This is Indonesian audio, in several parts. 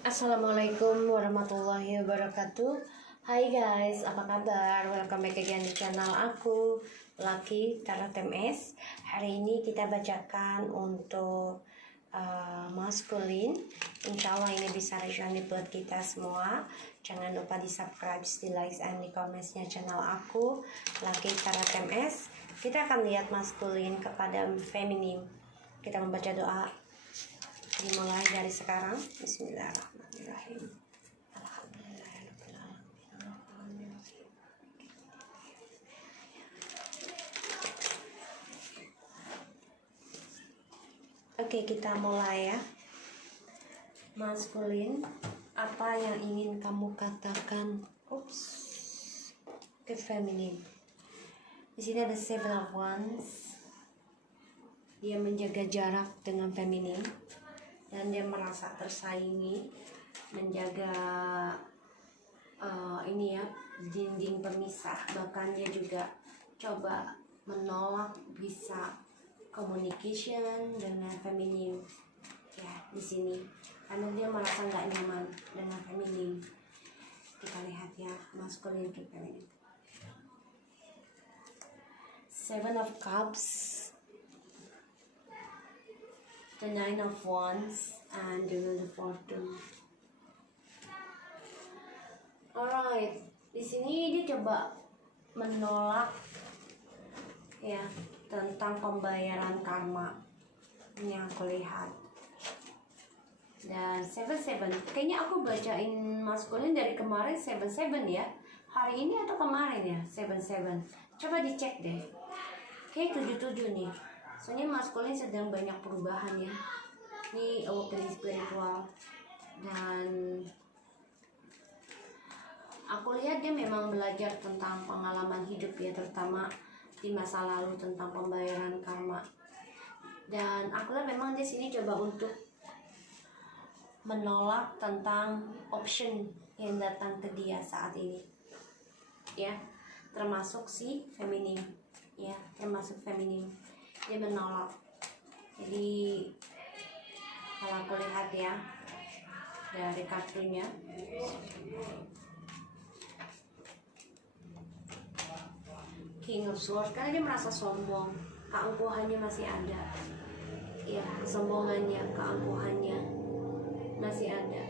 Assalamualaikum warahmatullahi wabarakatuh. Hai guys, apa kabar? Welcome back again di channel aku, Lucky Tarot MS. Hari ini kita bacakan untuk maskulin. Insya Allah ini bisa resonate buat kita semua. Jangan lupa di subscribe, di like, and di commentsnya channel aku, Lucky Tarot MS. Kita akan lihat maskulin kepada feminim. Kita membaca doa. Dimulai dari sekarang. Bismillahirrahmanirrahim. Oke, kita mulai ya. Maskulin, apa yang ingin kamu katakan ke feminin? Di sini ada Seven of Wands. Dia menjaga jarak dengan feminin dan dia merasa tersaingi, menjaga dinding pemisah. Bahkan dia juga coba menolak bisa communication dengan feminin ya di sini, karena dia merasa nggak nyaman dengan feminin. Kita lihat ya maskulin ke feminin. Seven of Cups, the Nine of Wands, and the Fortune. Alright, di sini dia coba menolak ya tentang pembayaran karma. Ini yang aku lihat. Dan Seven, kayaknya aku bacain maskulin dari kemarin Seven ya. Hari ini atau kemarin ya Seven. Coba dicek deh. Kayak 77 nih. Soalnya maskulin sedang banyak perubahan ya. Ini awakening spiritual. Dan aku lihat dia memang belajar tentang pengalaman hidup ya, terutama di masa lalu tentang pembayaran karma. Dan aku lihat memang di sini coba untuk menolak tentang option yang datang ke dia saat ini. Ya, termasuk si feminim. Ya, termasuk feminim. Dia menolak. Jadi kalau aku lihat ya dari kartunya, King of Swords, karena dia merasa sombong, keangkuhannya masih ada ya, kesombongannya, keangkuhannya masih ada,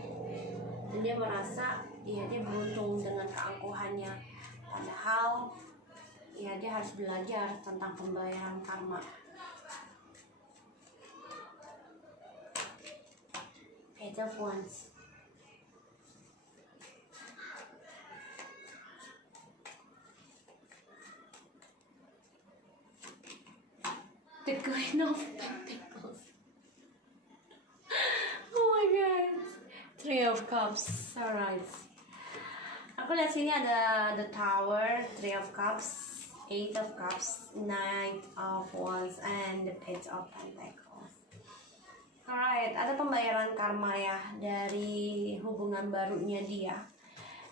dan dia merasa ya dia beruntung dengan keangkuhannya, padahal ya dia harus belajar tentang pembayaran karma. Page of Wands, the Queen of Pentacles. Oh my god, Three of Cups. Alright, aku lihat sini ada the Tower, Three of Cups, Eight of Cups, Nine of Wands, and the Page of Pentacles. Alright, ada pembayaran karma ya dari hubungan barunya dia,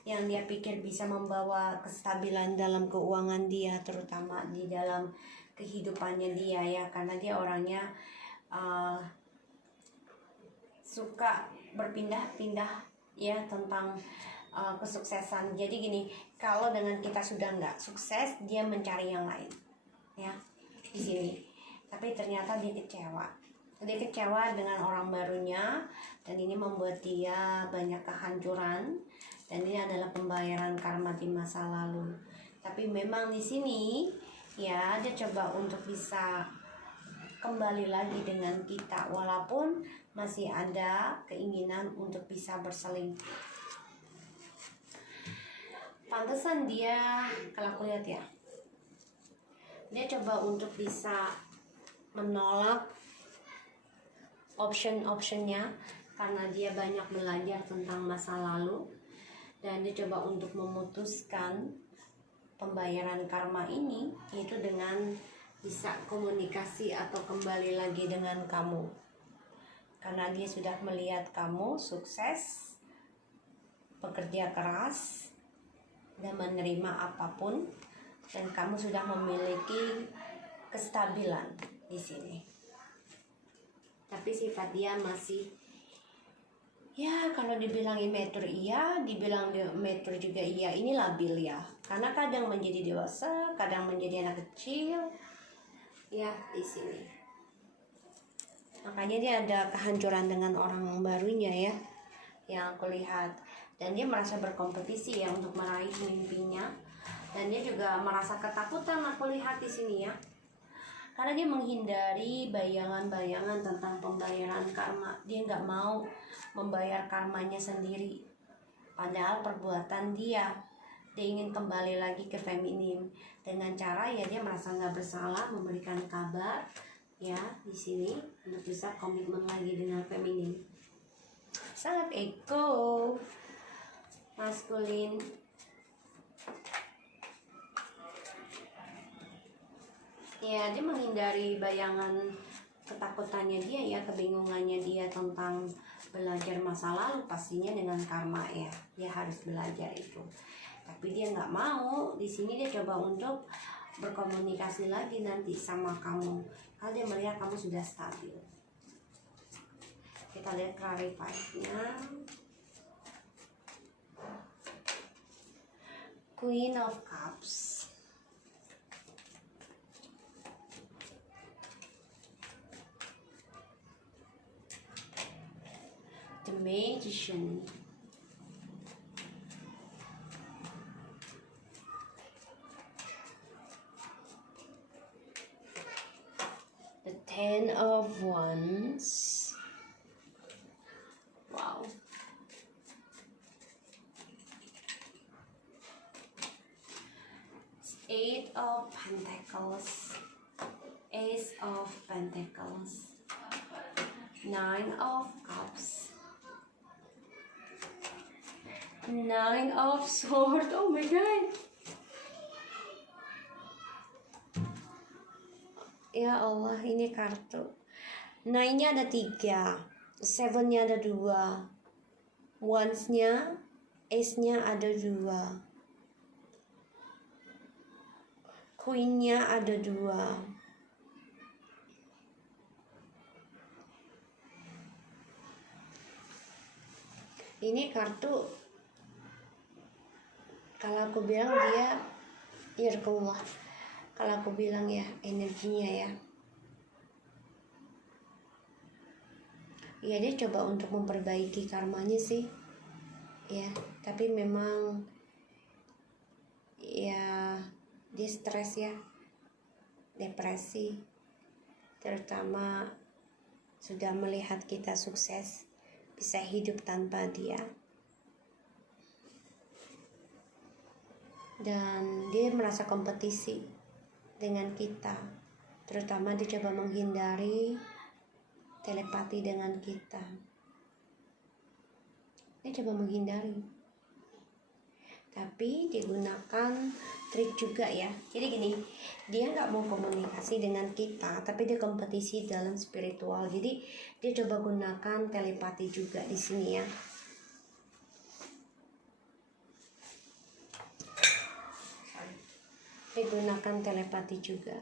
yang dia pikir bisa membawa kestabilan dalam keuangan dia, terutama di dalam kehidupannya dia ya, karena dia orangnya suka berpindah-pindah ya tentang kesuksesan. Jadi gini, kalau dengan kita sudah nggak sukses, dia mencari yang lain ya di sini. Tapi ternyata dia kecewa. Dia kecewa dengan orang barunya, dan ini membuat dia banyak kehancuran. Dan ini adalah pembayaran karma di masa lalu. Tapi memang di sini ya dia coba untuk bisa kembali lagi dengan kita, walaupun masih ada keinginan untuk bisa berselingkuh. Pantesan dia, kalau aku lihat ya, dia coba untuk bisa menolak option-optionnya karena dia banyak belajar tentang masa lalu, dan dia coba untuk memutuskan pembayaran karma ini yaitu dengan bisa komunikasi atau kembali lagi dengan kamu, karena dia sudah melihat kamu sukses, bekerja keras, dan menerima apapun, dan kamu sudah memiliki kestabilan di sini. Tapi sifat dia masih ya kalau dibilang immature iya, dibilang mature juga iya. Ini labil ya, karena kadang menjadi dewasa, kadang menjadi anak kecil ya di sini. Makanya dia ada kehancuran dengan orang barunya ya, yang aku lihat. Dan dia merasa berkompetisi ya untuk meraih mimpinya. Dan dia juga merasa ketakutan, aku lihat di sini ya. Karena dia menghindari bayangan-bayangan tentang pembayaran karma. Dia nggak mau membayar karmanya sendiri. Padahal perbuatan dia ingin kembali lagi ke feminim dengan cara ya dia merasa nggak bersalah, memberikan kabar ya di sini untuk bisa komitmen lagi dengan feminim. Sangat ego, maskulin. Ya, dia menghindari bayangan ketakutannya dia ya, kebingungannya dia tentang belajar masa lalu, pastinya dengan karma ya. Dia harus belajar itu. Tapi dia nggak mau. Di sini dia coba untuk berkomunikasi lagi nanti sama kamu. Kalau dia melihat kamu sudah stabil. Kita lihat clarify-nya. Queen of Cups. The Magician. The Ten of Wands. Wow. Eight of Pentacles. Ace of Pentacles. Nine of Cups. Nine of Swords. Oh my God. Ya Allah, ini kartu. Nine-nya ada 3, Seven-nya ada 2, Wands-nya, Ace-nya ada 2, Queen-nya ada 2. Ini kartu, kalau aku bilang dia, ya Allah, kalau aku bilang ya energinya ya dia coba untuk memperbaiki karmanya sih ya, tapi memang ya dia stres ya, depresi, terutama sudah melihat kita sukses, bisa hidup tanpa dia. Dan dia merasa kompetisi dengan kita, terutama dia coba menghindari telepati dengan kita. Dia coba menghindari, tapi digunakan trik juga ya. Jadi gini, dia nggak mau komunikasi dengan kita, tapi dia kompetisi dalam spiritual. Jadi dia coba gunakan telepati juga di sini ya. Digunakan telepati juga,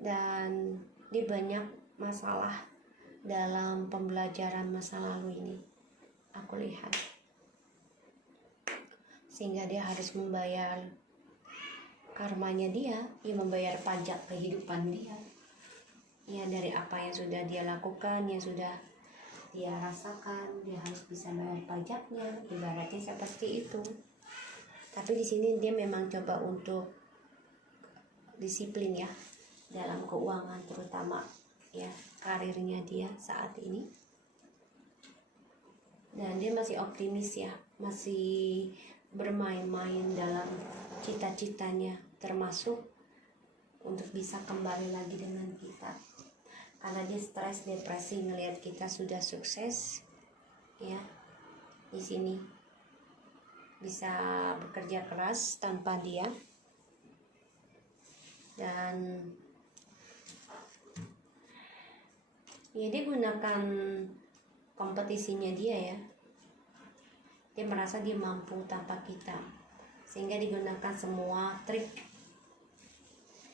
dan dia banyak masalah dalam pembelajaran masa lalu ini, aku lihat, sehingga dia harus membayar karmanya dia, membayar pajak kehidupan dia ya, dari apa yang sudah dia lakukan, yang sudah dia rasakan, dia harus bisa bayar pajaknya, ibaratnya seperti itu. Tapi di sini dia memang coba untuk disiplin ya dalam keuangan, terutama ya karirnya dia saat ini. Dan dia masih optimis ya, masih bermain-main dalam cita-citanya, termasuk untuk bisa kembali lagi dengan kita. Karena dia stres, depresi ngelihat kita sudah sukses ya, di sini bisa bekerja keras tanpa dia. Dan ya dia gunakan kompetisinya dia ya, dia merasa dia mampu tanpa kita, sehingga digunakan semua trik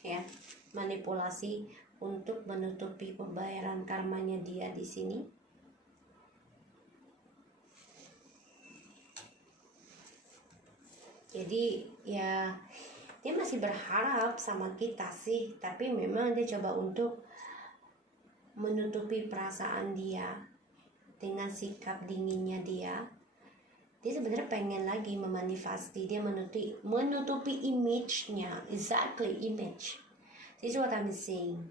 ya, manipulasi untuk menutupi pembayaran karmanya dia di sini. Jadi ya dia masih berharap sama kita sih, tapi memang dia coba untuk menutupi perasaan dia dengan sikap dinginnya dia. Dia sebenarnya pengen lagi memanifestasi, dia menutupi image-nya, exactly image. This is what I'm saying.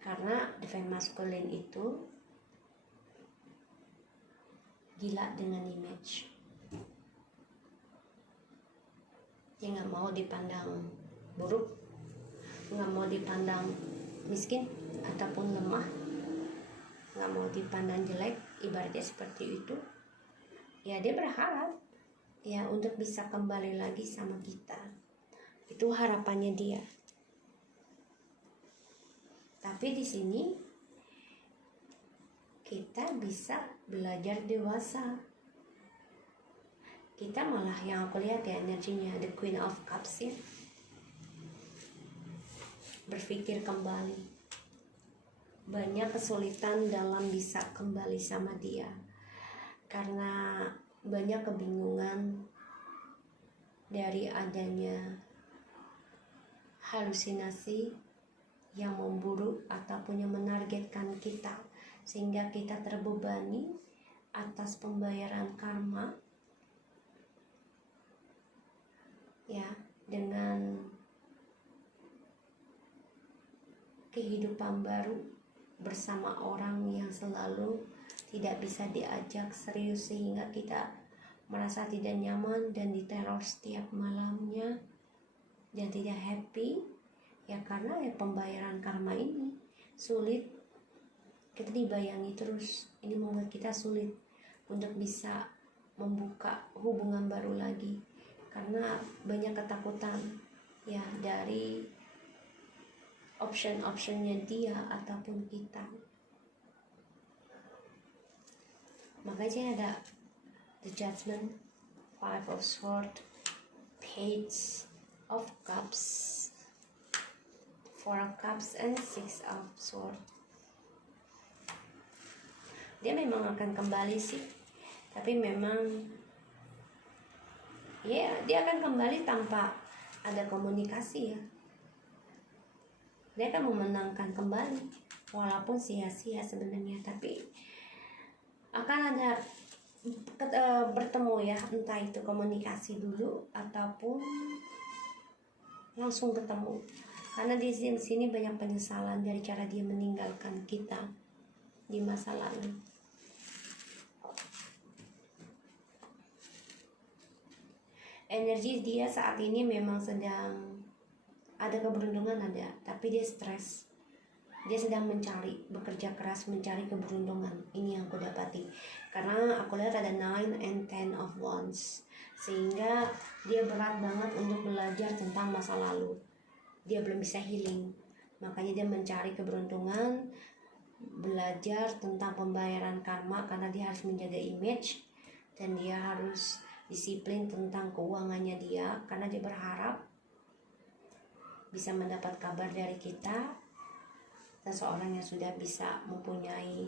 Karena divine masculine itu gila dengan image. Dia nggak mau dipandang buruk, nggak mau dipandang miskin ataupun lemah, nggak mau dipandang jelek, ibaratnya seperti itu. Ya dia berharap ya untuk bisa kembali lagi sama kita. Itu harapannya dia. Tapi di sini kita bisa belajar dewasa. Kita malah yang aku lihat ya energinya the Queen of Cups ya. Berpikir kembali. Banyak kesulitan dalam bisa kembali sama dia. Karena banyak kebingungan dari adanya halusinasi yang memburu ataupun yang menargetkan kita, sehingga kita terbebani atas pembayaran karma ya, dengan kehidupan baru bersama orang yang selalu tidak bisa diajak serius, sehingga kita merasa tidak nyaman dan diteror setiap malamnya dan tidak happy ya, karena ya pembayaran karma ini sulit. Kita dibayangi terus, ini membuat kita sulit untuk bisa membuka hubungan baru lagi karena banyak ketakutan ya dari option-optionnya dia ataupun kita. Makanya ada the Judgment, Five of Swords, Page of Cups, Four of Cups, and Six of Swords. Dia memang akan kembali sih, tapi memang ya dia akan kembali tanpa ada komunikasi ya. Dia akan memenangkan kembali walaupun sia-sia sebenarnya, tapi akan ada bertemu ya, entah itu komunikasi dulu ataupun langsung ketemu. Karena di sini banyak penyesalan dari cara dia meninggalkan kita di masa lalu. Energi dia saat ini memang sedang ada keberuntungan ada, tapi dia stres. Dia sedang bekerja keras mencari keberuntungan. Ini yang aku dapati. Karena aku lihat ada 9 and 10 of Wands. Sehingga dia berat banget untuk belajar tentang masa lalu. Dia belum bisa healing. Makanya dia mencari keberuntungan, belajar tentang pembayaran karma karena dia harus menjaga image dan dia harus disiplin tentang keuangannya dia, karena dia berharap bisa mendapat kabar dari kita, seseorang yang sudah bisa mempunyai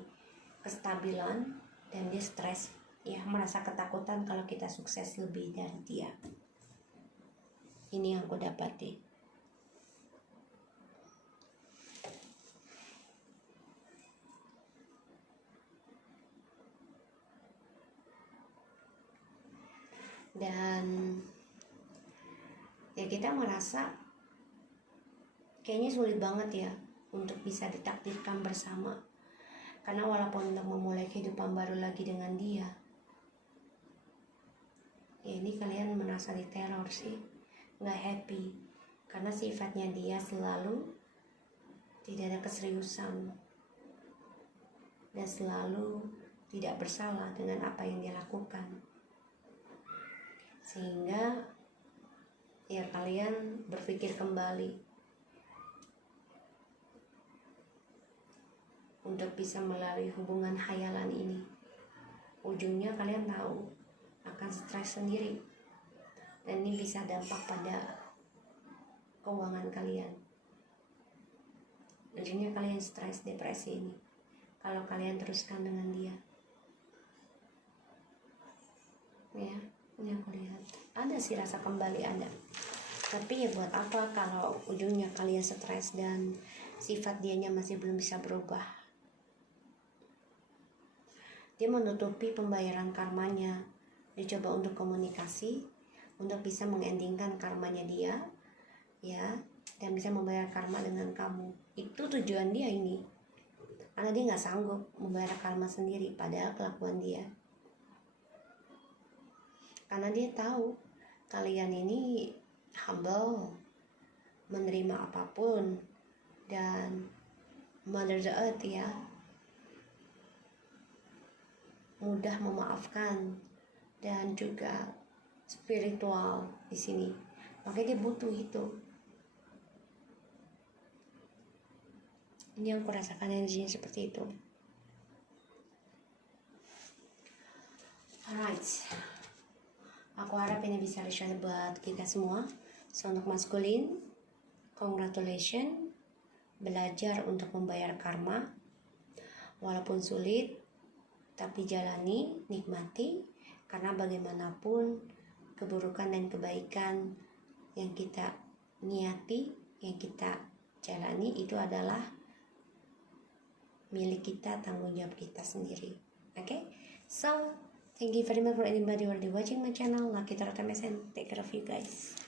kestabilan, dan dia stres ya, merasa ketakutan kalau kita sukses lebih dari dia. Ini yang aku dapati. Dan ya kita merasa kayaknya sulit banget ya untuk bisa ditakdirkan bersama. Karena walaupun untuk memulai kehidupan baru lagi dengan dia, ya ini kalian merasa diteror sih, nggak happy. Karena sifatnya dia selalu tidak ada keseriusan dan selalu tidak bersalah dengan apa yang dia lakukan. Sehingga ya kalian berpikir kembali untuk bisa melalui hubungan khayalan ini. Ujungnya kalian tahu akan stres sendiri, dan ini bisa dampak pada keuangan kalian. Ujungnya kalian stres, depresi ini kalau kalian teruskan dengan dia. ya. Ini aku lihat ada sih rasa kembali, ada. Tapi ya buat apa kalau ujungnya kalian stres dan sifat dianya masih belum bisa berubah. Dia menutupi pembayaran karmanya. Dia coba untuk komunikasi, untuk bisa mengendingkan karmanya dia, ya, dan bisa membayar karma dengan kamu. Itu tujuan dia ini. Karena dia nggak sanggup membayar karma sendiri, padahal kelakuan dia. Karena dia tahu kalian ini humble, menerima apapun, dan Mother the Earth, ya, mudah memaafkan, dan juga spiritual di sini. Makanya dia butuh itu. Ini yang aku rasakan energinya seperti itu. Alright, aku harap ini bisa relate buat kita semua. So, untuk maskulin, congratulations, belajar untuk membayar karma. Walaupun sulit, tapi jalani, nikmati. Karena bagaimanapun keburukan dan kebaikan yang kita niati, yang kita jalani, itu adalah milik kita, tanggung jawab kita sendiri. Okay? So, thank you very much for anybody who are watching my channel. Lucky Tarot MSN. Take care of you guys.